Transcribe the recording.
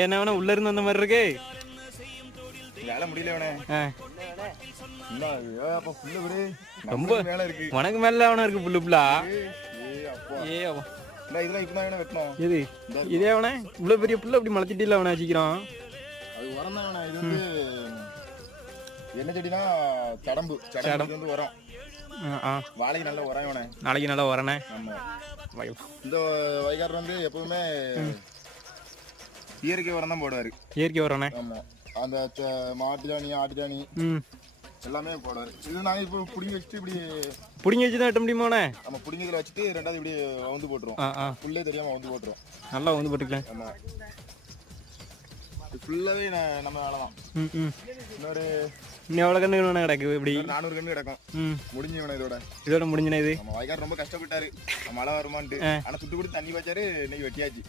என்ன வேணா உள்ள இருந்து வந்த மாதிரி இருக்கு. வேலை முடியல வேணே. ரொம்ப வேலை இருக்கு. உனக்கு மேல அவனா இருக்கு புல்லு புல்லா. ஏ அவன் இதெல்லாம் இப்பதான் வேணா வெட்டணும். இது இதே அவனே இவ்வளவு பெரிய புல்லு அப்படி மலைச்சிட்டு அவனை சீக்கிரம். அது உரம் தான் வேணா. இது வந்து என்ன செடினா கடம்பு வந்து உரம். வாழைக்கு நல்ல உரம் வேணே. நாளைக்கு நல்லா வரனே. ஆமா. இந்த வைகாரர் வந்து எப்பவுமே இயற்கை உரம் தான் போடுவாரு. இயற்கை வரனே. ஆமா. அந்த மாட்டுச்சாணி ஆட்டுச்சாணி எல்லாமே போடுவாரு. இது நாங்க இப்போ புடிங்கி வச்சுட்டு இப்படி புடிங்கி வச்சுதான் வெட்ட முடியுமாண்ணே? நம்ம புடிங்கி வச்சுட்டு ரெண்டாவது இப்படி வந்து போட்டுருவோம். புல்லே தெரியாம வந்து போட்டுருவோம். நல்லா வந்து போட்டுக்கலாம். ஆமா. ஃபுல்லாவே நம்ம வேலைதான். இன்னொரு இன்னும் எவ்வளவு கண்ணு வேணா கிடக்கு? இப்படி 400 கண்ணு கிடக்கும். முடிஞ்சவன இதோட முடிஞ்சனே. இது நம்ம வைகார் ரொம்ப கஷ்டப்பட்டாரு மழை வருமான்ட்டு. ஆனா சுட்டு கொடுத்து தண்ணி வச்சாரு. இன்னைக்கு வெட்டியாச்சு.